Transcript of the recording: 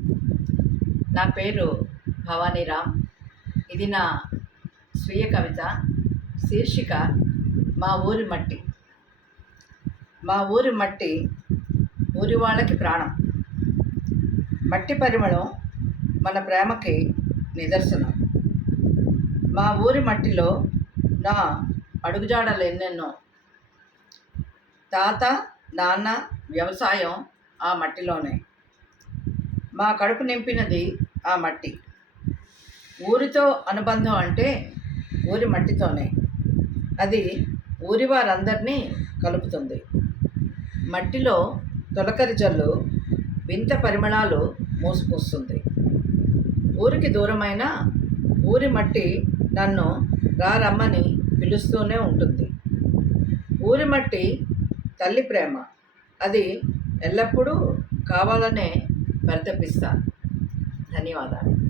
నా పేరు భవానీరామ్. ఇది నా స్వీయ కవిత. శీర్షిక మా ఊరి మట్టి. మా ఊరి మట్టి ఊరి వాళ్ళకి ప్రాణం. మట్టి పరిమళం మన ప్రేమకి నిదర్శనం. మా ఊరి మట్టిలో నా అడుగుజాడలు ఎన్నెన్నో. తాత నాన్న వ్యవసాయం ఆ మట్టిలోనే. మా కడుపు నింపినది ఆ మట్టి. ఊరితో అనుబంధం అంటే ఊరి మట్టితోనే. అది ఊరి వారందరినీ కలుపుతుంది. మట్టిలో తొలకరి జల్లు వింత పరిమళాలు మోసుకొస్తుంది. ఊరికి దూరమైన ఊరి మట్టి నన్ను రమ్మని పిలుస్తూనే ఉంటుంది. ఊరి మట్టి తల్లి ప్రేమ. అది ఎల్లప్పుడూ కావాలనే పరితపిస్తాను. ధన్యవాదాలు.